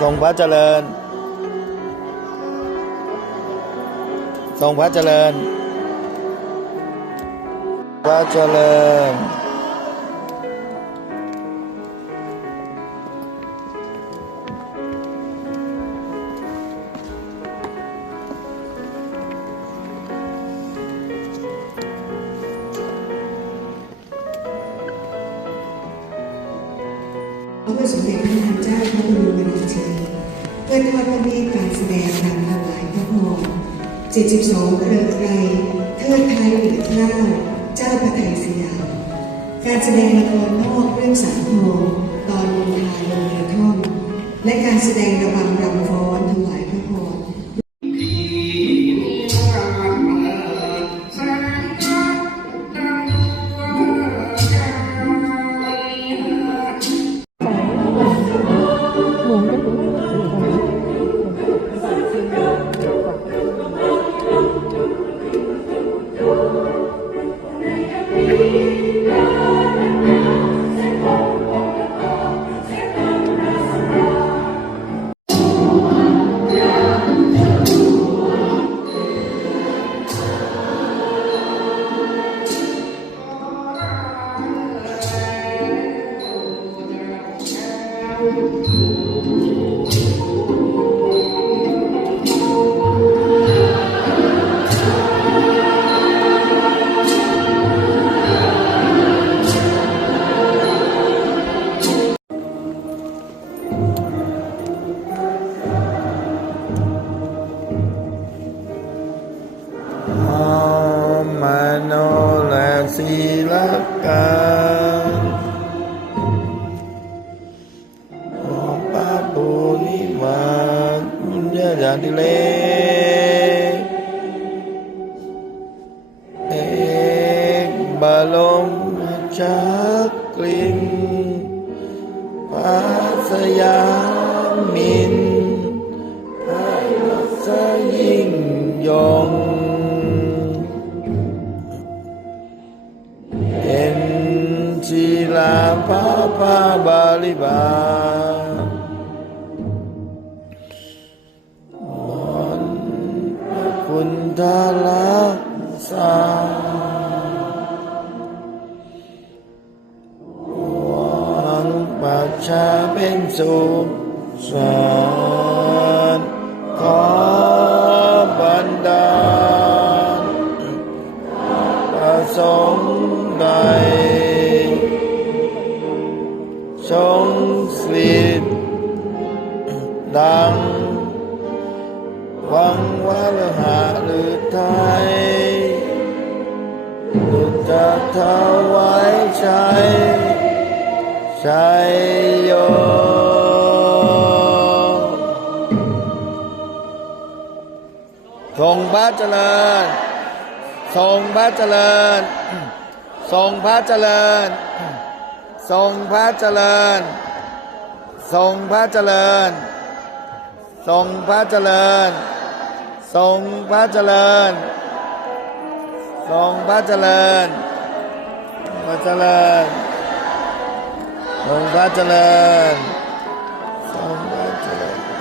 ทรงพระเจริญ ทรงพระเจริญ พระเจริญ ระบาทสมเด็จพระนางเจ้าพระบรมราชินีเพื่อทอดพระเนตรการแสดงนำถวายพระพร72เครือไกรเทิดไทยหรือเกล้าเจ้าพระไทยสยามการแสดงละครนอกเรื่องสามโทตอนลงทาลงกระท่อมและการแสดงระบำรำฟ้อนถวายพระพร ละศีลการขอพระปุริมาบุญญาญาติเลเอกบาลมจักกลินภาสยามินพระยศยิ่งยง บาลิบาบอนพระคุณทาลาสาหวังปัจชาเป็นสุขสา ทรงสิทธิ์ดังหวังว่าลหาหรือไทยหรือจะถวายใช้ใช้โยทรงพระเจริญ ทรงพระเจริญ ทรงพระเจริญ ทรงพระเจริญ ทรงพระเจริญ ทรงพระเจริญ ทรงพระเจริญ ทรงพระเจริญพระเจริญ ทรงพระเจริญ ทรงพระเจริญ